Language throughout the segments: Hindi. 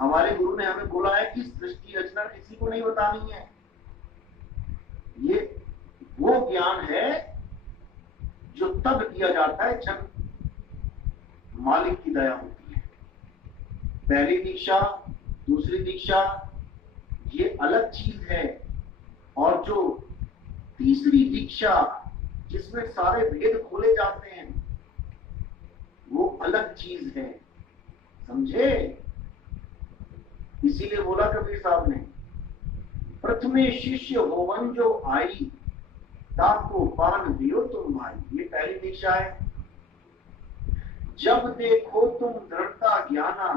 हमारे गुरु ने हमें बोला है कि सृष्टि रचना किसी को नहीं बतानी है। ये वो ज्ञान है जो तब दिया जाता है जब मालिक की दया होती है। पहली दीक्षा, दूसरी दीक्षा ये अलग चीज है, और जो तीसरी दीक्षा जिसमें सारे भेद खोले जाते हैं वो अलग चीज है, समझे। इसीलिए बोला कबीर साहब ने, प्रथमे शिष्य होवन जो आई, ताको पान दियो तुम भाई। ये पहली दीक्षा है। जब देखो तुम दृढ़ता ज्ञाना,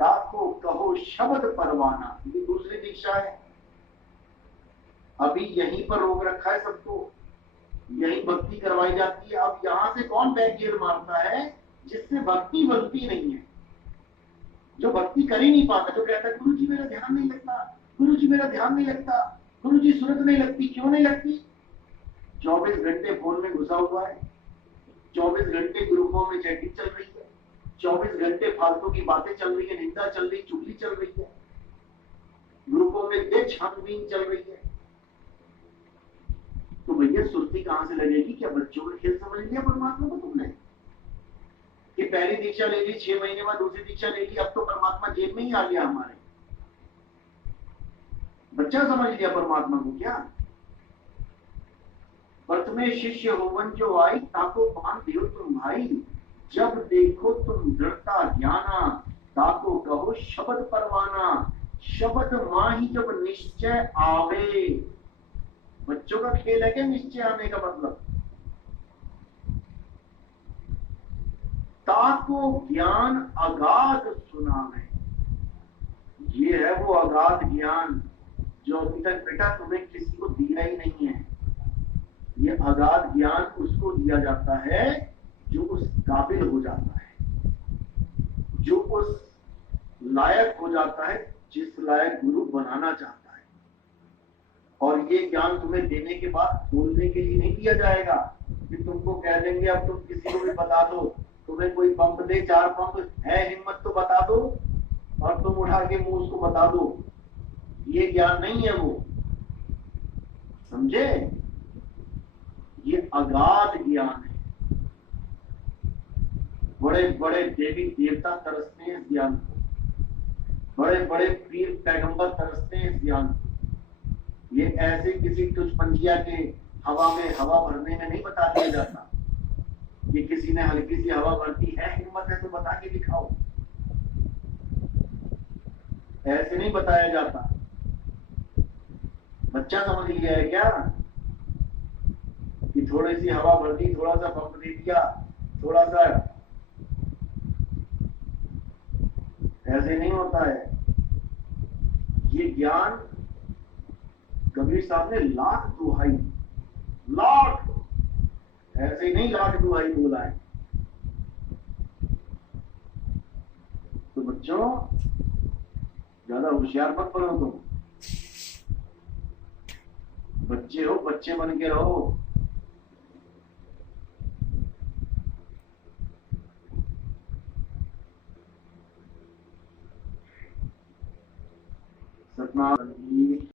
ताको कहो शब्द परवाना। ये दूसरी दीक्षा है। अभी यहीं पर रोक रखा है सबको, यही भक्ति करवाई जाती है। अब यहां से कौन बैकगियर मारता है? जिससे भक्ति बनती नहीं है, जो भक्ति कर ही नहीं पाता, जो कहता है गुरु जी मेरा ध्यान नहीं लगता, गुरु जी मेरा ध्यान नहीं लगता, गुरु जी सुरत नहीं लगती। क्यों नहीं लगती? 24 घंटे फोन में घुसा हुआ है, 24 घंटे ग्रुपों में चैटिंग चल रही है, 24 घंटे फालतू की बातें चल रही है, निंदा चल रही, चुगली चल रही है, ग्रुपों में दे छानबीन चल रही है। तो भैया सुर्ती कहां से लगेगी? क्या बच्चों का खेल समझ लिया परमात्मा को तुमने? कि पहली दीक्षा ले ली, 6 महीने बाद दूसरी दीक्षा ले ली, अब तो परमात्मा जेब में ही आ गया हमारे। बच्चा समझ लिया परमात्मा को क्या? व्रत में शिष्य होवन जो आई, ताको पान दियो तुम भाई। जब देखो तुम दृढ़ता ज्ञाना, ताको कहो शब्द परवाना। शब्द माही जब निश्चय आवे। बच्चों का खेल है क्या निश्चय आने का मतलब? ताको ज्ञान अगाध सुनावे। ये है वो अगाध ज्ञान जो अभी तक बेटा तुम्हें किसी को दिया ही नहीं है। ये अगाध ज्ञान उसको दिया जाता है जो उस काबिल हो जाता है, जो उस लायक हो जाता है, जिस लायक गुरु बनाना चाहता है। और ये ज्ञान तुम्हें देने के बाद बोलने के लिए नहीं दिया जाएगा कि तुमको कह देंगे अब तुम किसी को भी बता दो, तुम्हें कोई पंप दे, 4 पंप है, हिम्मत तो बता दो, और तुम उठा के मुंह उसको बता दो। ये ज्ञान नहीं है वो, समझे। ये अगाध ज्ञान है। बड़े बड़े देवी देवता तरसते हैं इस ज्ञान को, बड़े बड़े पीर पैगंबर तरसते हैं इस ज्ञान को। ये ऐसे किसी तुझपंजिया के हवा में हवा भरने में नहीं बता दिया जाता कि किसी ने हल्की सी हवा भर दी है, हिम्मत है तो बता के दिखाओ। ऐसे नहीं बताया जाता। बच्चा समझ लिया है क्या कि थोड़ी सी हवा भर दी, थोड़ा सा पंप दे दिया, थोड़ा सा, ऐसे नहीं होता है। ये ज्ञान कबीर साहब ने लाख दुहाई, लाख, ऐसे ही नहीं लाख दुहाई बोला है। तो बच्चों ज्यादा होशियार मत बनो तुम। बच्चे हो, बच्चे बन के रहो।